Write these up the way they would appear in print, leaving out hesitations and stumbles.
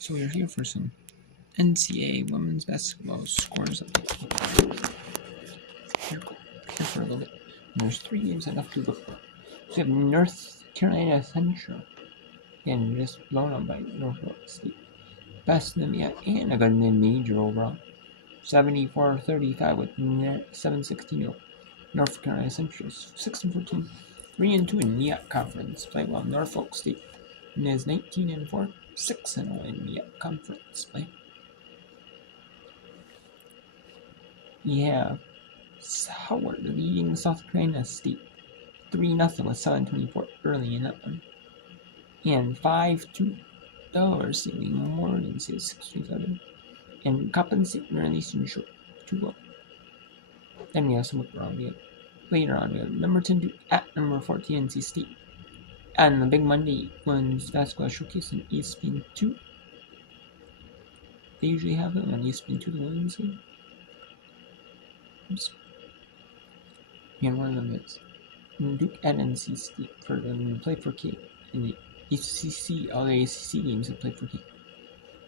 So we're here for some NCAA women's basketball scores update. Here for a little bit. And there's 3 games left to go. So we have North Carolina Central. And just blown up by Norfolk State. Best in the MEAC and a good mid-major overall. 74-35 with 7-16. North Carolina Central 6-14. 3-2 in MEAC conference play, while Norfolk State is 19-4, 6-0 in MEAC conference play. We have Howard leading South Carolina State 3-0 with 7:24 early in that one. And 5-2 Delaware State leading Morgan State 6-7. And Coppin State releasing short 2-0. Then we have some later on we have number 10 Duke at number 14 NC State. And the big Monday women's basketball showcase in ESPN 2. They usually have it on ESPN 2, the women's game. Oops. And one of them is Duke at NC State for them play for K. In the ACC, all the ACC games that play for K.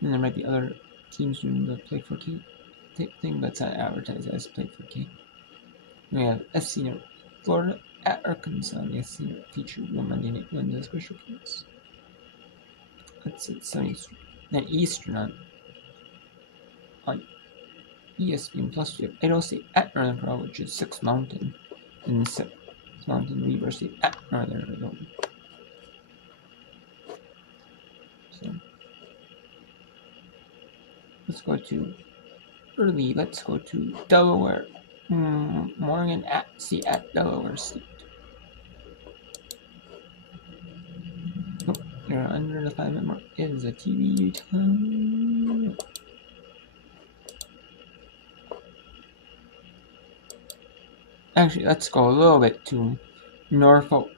And there might be other teams doing the play for K type thing, but it's not advertised as play for K. We have SC North Florida at Arkansas, and the SC North featured one Monday night women's special games. That's at 7 Eastern. Then Eastern on ESPN Plus, we have Idaho State at Northern Colorado, which is 6 Mountain, and 6 Mountain Weber State at Northern Idaho. So let's go to Delaware. Morgan at Delaware State. Oh, you're under the 5-minute mark. It is a TVU time. Actually, let's go a little bit to Norfolk,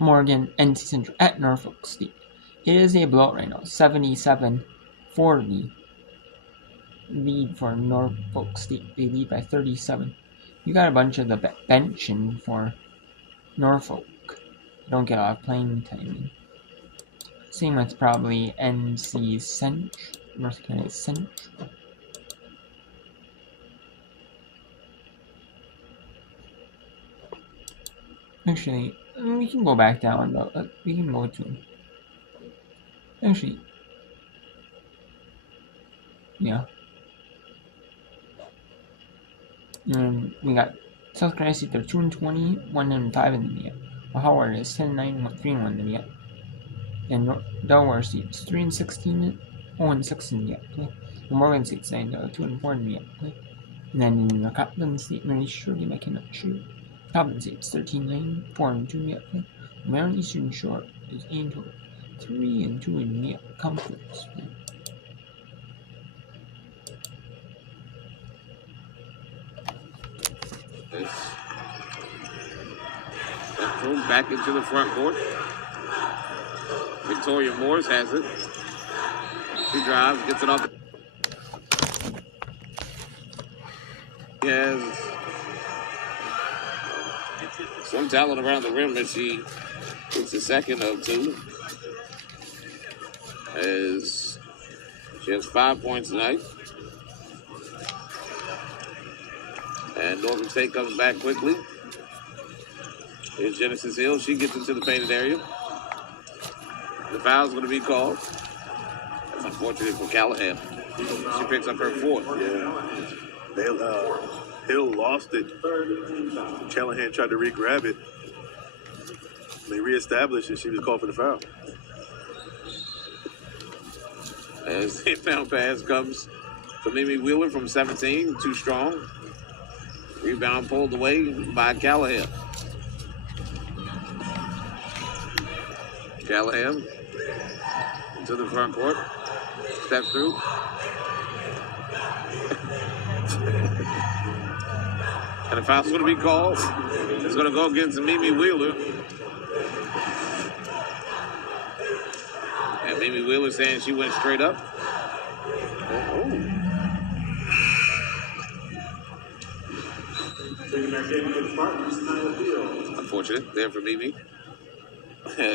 Morgan, NC Central at Norfolk State. It is a blowout right now, 77-40. Lead for Norfolk State. They lead by 37. You got a bunch of the benching for Norfolk. You don't get a lot of playing time. Same with probably NC Central, North Carolina Central. Actually, we can go back down though. We can go to. Actually, yeah. We got South Carolina State, they're 2-20, 1-5 in the MEAC. While Howard is 10-9, 3-1 in the MEAC. And Delaware State is 3-16, 0-6 in the MEAC play. And Morgan State's 2-4 in the MEAC play. And then in the Coppin State, Maryland Shore game, I cannot shoot. Coppin State's 13-9, 4-2 in the MEAC play. Maryland Eastern Shore is 8-3 and 2 in MEAC conference play. Central back into the front court. Victoria Morris has it. She drives, gets it off. He has some talent around the rim as she hits the second of 2. As she has 5 points tonight. And Norfolk State comes back quickly. Here's Genesis Hill. She gets into the painted area. The foul's going to be called. That's unfortunate for Callahan. She picks up her 4th. Yeah. Hill lost it. Callahan tried to re-grab it. They reestablished it. She was called for the foul. As the inbound pass comes from Mimi Wheeler from 17, too strong. Rebound pulled away by Callahan. Callahan into the front court. Step through. And the foul's going to be called. It's going to go against Mimi Wheeler. And Mimi Wheeler saying she went straight up. Unfortunate there for Mimi.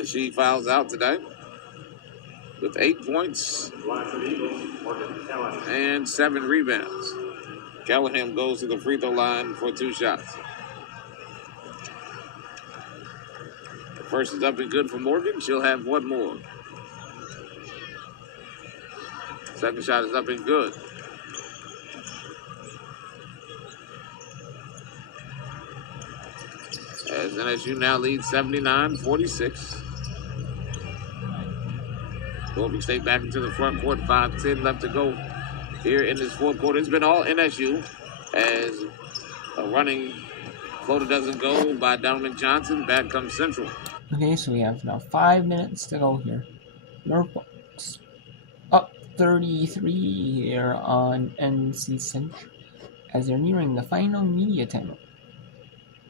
She fouls out tonight. with 8 points and 7 rebounds. Callahan goes to the free throw line for 2 shots. The first is up and good for Morgan. She'll have 1 more. Second shot is up and good. As NSU now leads 79-46. Norfolk State back into the front court. 5:10 left to go here in this fourth quarter. It's been all NSU as a running floater doesn't go by Donovan Johnson. Back comes Central. Okay, so we have now 5 minutes to go here. Norfolk's up 33 here on NC Central as they're nearing the final media time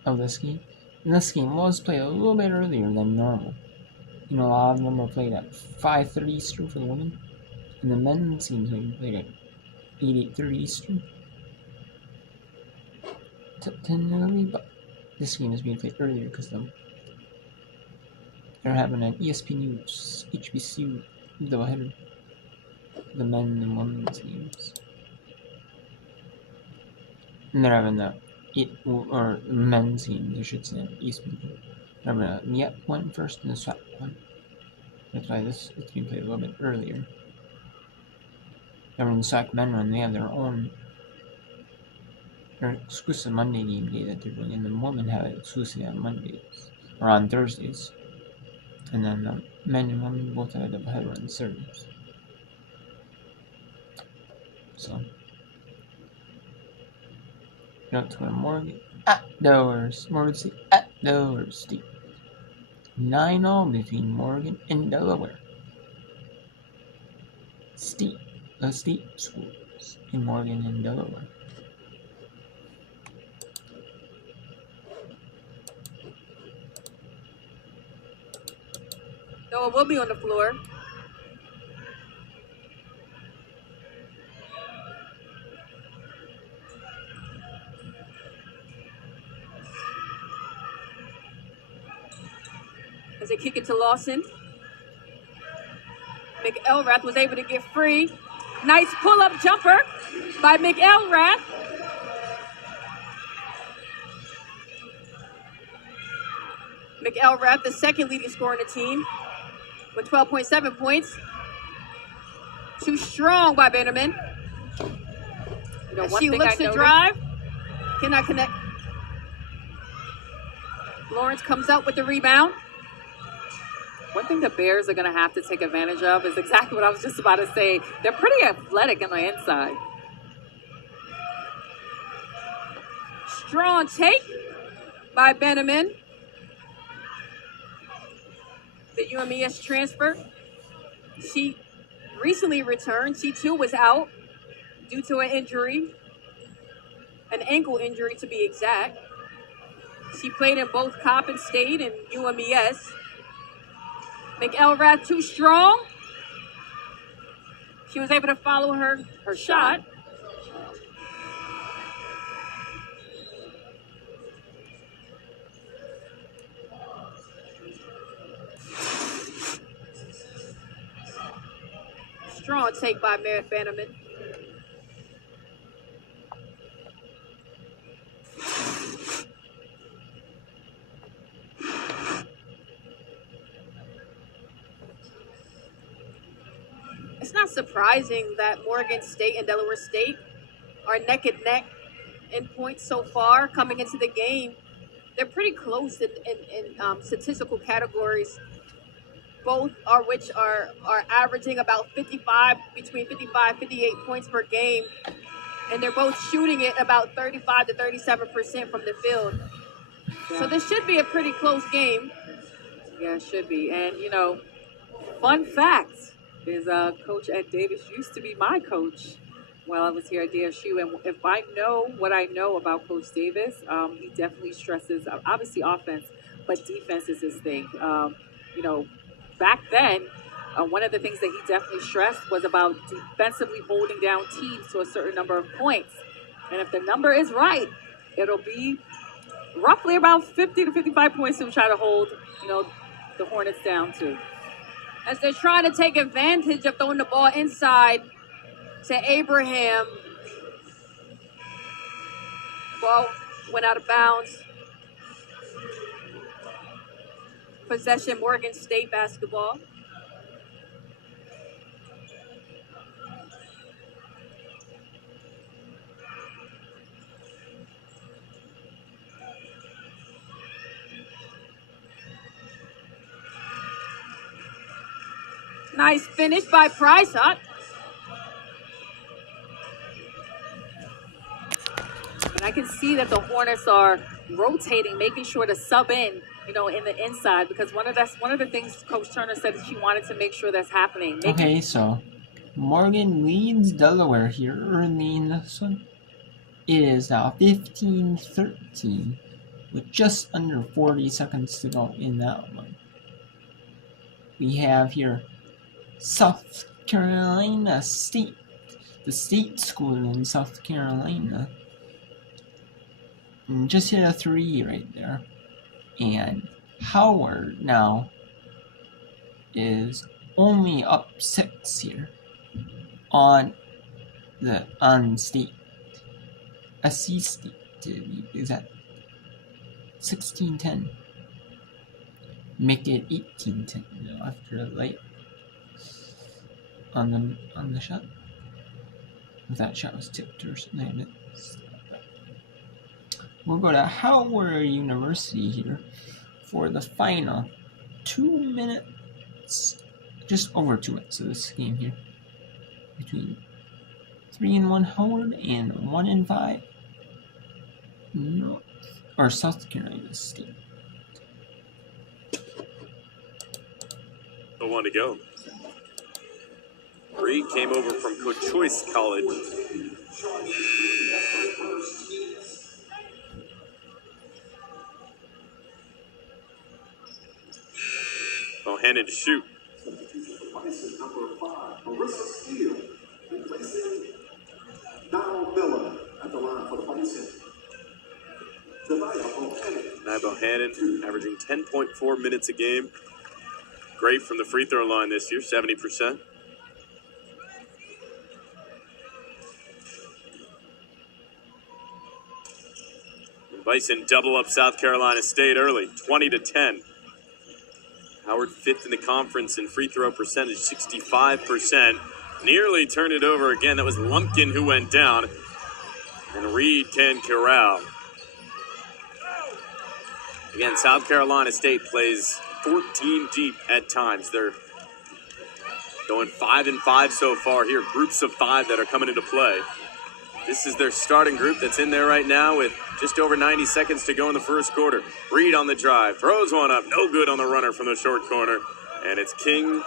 of this game. And this game was played a little bit earlier than normal. You know, a lot of them were played at 5:30 Eastern for the women, and the men's teams being played at 8:30 Eastern. 10 early, but this game is being played earlier because they're having an ESPN News HBCU doubleheader. The men and women's games, and they're having the men's games, I should say, ESPN. They're having a MEP one first and a SWAC one. That's why it's being played a little bit earlier. They're in the SWAC men run. They have their exclusive Monday game day that they're doing, and the women have it exclusively on Mondays or on Thursdays, and then the men and women both have a doubleheader on Saturdays. So, note to Morgan at Delaware, Morgan State at Delaware State. 9-all between Morgan and Delaware State. The state schools in Morgan and Delaware. Noah will be on the floor. As they kick it to Lawson. McElrath was able to get free. Nice pull-up jumper by McElrath. McElrath, the second leading scorer on the team, with 12.7 points. Too strong by Bannerman. You know, she looks to drive. Cannot connect. Lawrence comes out with the rebound. One thing the Bears are going to have to take advantage of is exactly what I was just about to say. They're pretty athletic on the inside. Strong take by Bannerman. The UMES transfer. She recently returned. She too was out due to an injury, an ankle injury to be exact. She played in both Coppin State and UMES. McElrath too strong. She was able to follow her shot. Strong take by Merritt Bannerman. It's not surprising that Morgan State and Delaware State are neck and neck in points so far coming into the game. They're pretty close in statistical categories. Both are averaging about 58 points per game. And they're both shooting it about 35 to 37% from the field. Yeah. So this should be a pretty close game. Yeah, it should be. And, you know, fun fact is Coach Ed Davis used to be my coach while I was here at DSU. And if I know what I know about Coach Davis, he definitely stresses, obviously offense, but defense is his thing. You know, back then, one of the things that he definitely stressed was about defensively holding down teams to a certain number of points. And if the number is right, it'll be roughly about 50 to 55 points to try to hold, you know, the Hornets down to. as they're trying to take advantage of throwing the ball inside to Abraham. Ball went out of bounds. Possession, Morgan State basketball. Nice finish by Price, huh? And I can see that the Hornets are rotating, making sure to sub in, in the inside, because one of the things Coach Turner said that she wanted to make sure that's happening. Okay, so Morgan leads Delaware here early in this one. It is now 15-13 with just under 40 seconds to go in that one. We have here South Carolina State, the state school in South Carolina. And just hit a 3 right there. And Howard now is only up 6 here on state. SC State is at 16-10. Make it 18-10 after a late on the shot. If that shot was tipped or something. We'll go to Howard University here for the final 2 minutes, just over 2 minutes of this game here, between 3-1 Howard and 1-5 South Carolina State. The one to go. Reed came over from Choice College. Bohannon to shoot. Now Bohannon averaging 10.4 minutes a game. Great from the free throw line this year, 70%. Bison double up South Carolina State early, 20-10. Howard 5th in the conference in free throw percentage, 65%. Nearly turned it over again. That was Lumpkin who went down. And Reed can corral. Again, South Carolina State plays 14 deep at times. They're going 5-5 so far here. Groups of 5 that are coming into play. This is their starting group that's in there right now with just over 90 seconds to go in the first quarter. Reed on the drive, throws one up, no good on the runner from the short corner. And it's King,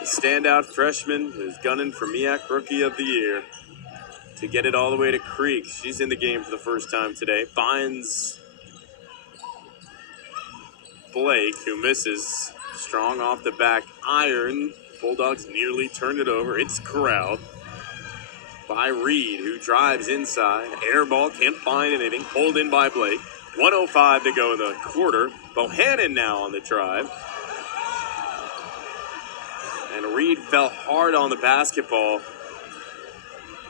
the standout freshman who's gunning for MEAC Rookie of the Year, to get it all the way to Creek. She's in the game for the first time today. Finds Blake, who misses. Strong off the back iron. Bulldogs nearly turned it over. It's corralled by Reed, who drives inside. Air ball, can't find anything. Pulled in by Blake. 1:05 to go in the quarter. Bohannon now on the drive. And Reed fell hard on the basketball.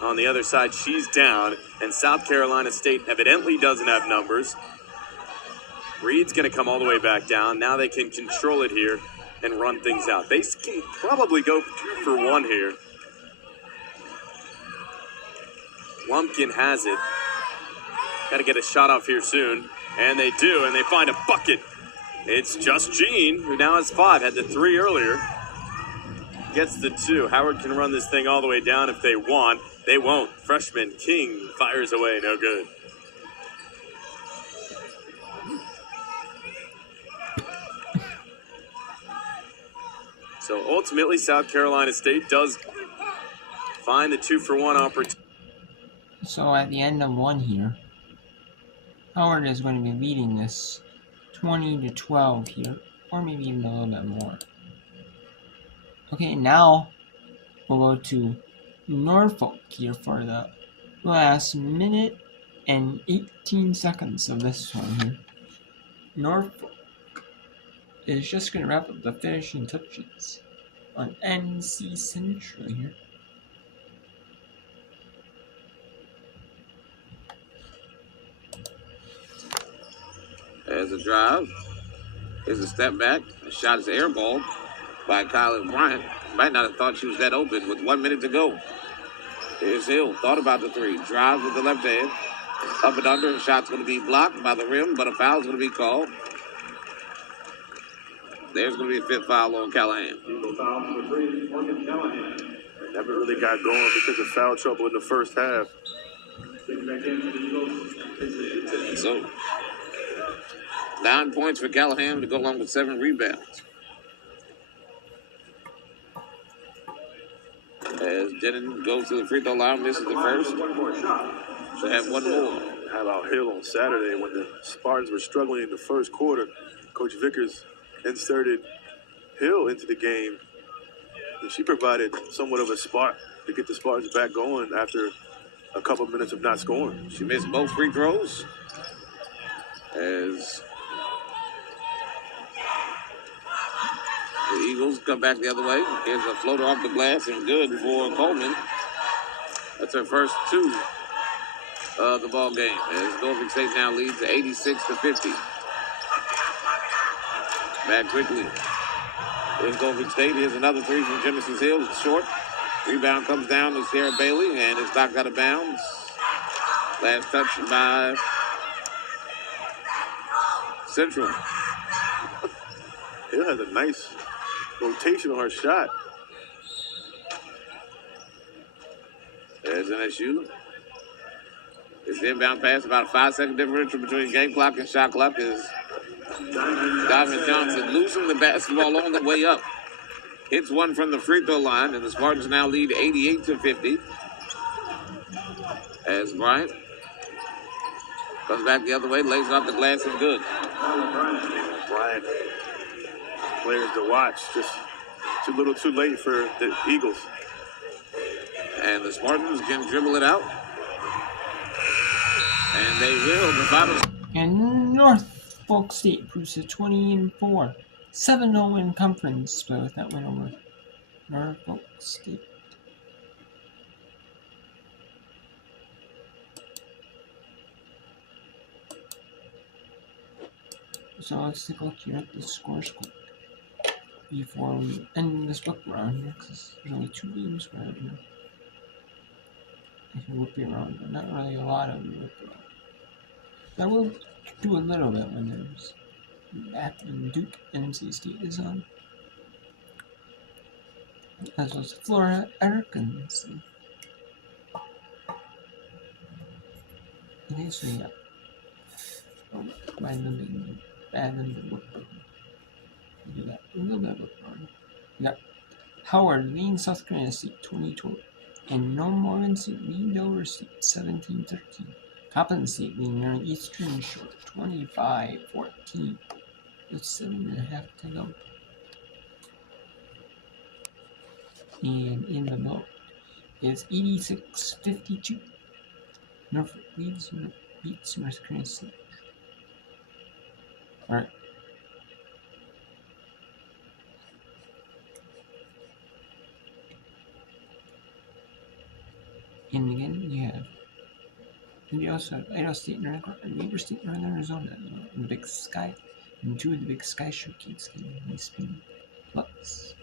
On the other side, she's down. And South Carolina State evidently doesn't have numbers. Reed's going to come all the way back down. Now they can control it here and run things out. They can probably go 2 for 1 here. Lumpkin has it. Got to get a shot off here soon. And they do, and they find a bucket. It's just Jean, who now has 5. Had the 3 earlier. Gets the 2. Howard can run this thing all the way down if they want. They won't. Freshman King fires away. No good. So ultimately, South Carolina State does find the 2 for 1 opportunity. So at the end of one here, Howard is going to be leading this 20-12 here, or maybe even a little bit more. Okay, now we'll go to Norfolk here for the last minute and 18 seconds of this one here. Norfolk is just going to wrap up the finishing touches on NC Central here. As a drive, here's a step back. A shot is airballed by Kylie Bryant. Might not have thought she was that open with 1 minute to go. Here's Hill. Thought about the three. Drives with the left hand. Up and under. The shot's going to be blocked by the rim, but a foul's going to be called. There's going to be a fifth foul on Callahan. Never really got going because of foul trouble in the first half. So, 9 points for Callahan to go along with 7 rebounds. As Denon goes to the free throw line, misses the first. So have one more. How about Hill on Saturday when the Spartans were struggling in the first quarter? Coach Vickers inserted Hill into the game, and she provided somewhat of a spark to get the Spartans back going after a couple of minutes of not scoring. She missed both free throws. As the Eagles come back the other way. Here's a floater off the glass and good for Coleman. That's her first 2 of the ball game. As Norfolk State now leads 86-50. Back quickly. Here's Norfolk State. Here's another 3 from Genesis Hill. It's short. Rebound comes down to Sarah Bailey, and it's knocked out of bounds. Last touch by Central. Hill has a nice rotation on her shot. There's NSU. It's the inbound pass. About a 5-second differential between game clock and shot clock is Diamond Johnson losing the basketball on the way up. Hits one from the free throw line, and the Spartans now lead 88-50. As Bryant comes back the other way, lays it off the glass and good. Bryant, players to watch, just too little too late for the Eagles. And the Spartans can dribble it out. And they will. The final. And Norfolk State improves to 20-4. 7-0 in conference play with that win over Norfolk State. So let's take a look here at the scores quick before we end this book round here, because there's only 2 games right here. I can whip you around, but not really a lot of whip around. I will do a little bit when there's Akron, Duke, NC State is on. As well as Florida, Arkansas. Okay, so yeah. Mind them being bad in the book. Do that a little bit of book round. We got Howard leading South Carolina State 2012. And North Morgan State lead over State 17-13. Coppin State leading Eastern Shore 25-14. With 7.5 to go. And in the boat is 86-52. Norfolk leads beats North Carolina State. Alright. And again, you have. And you also have Idaho State and Weber State, Northern Arizona, in the Big Sky, and 2 of the Big Sky Showcase games. Nice spin plus.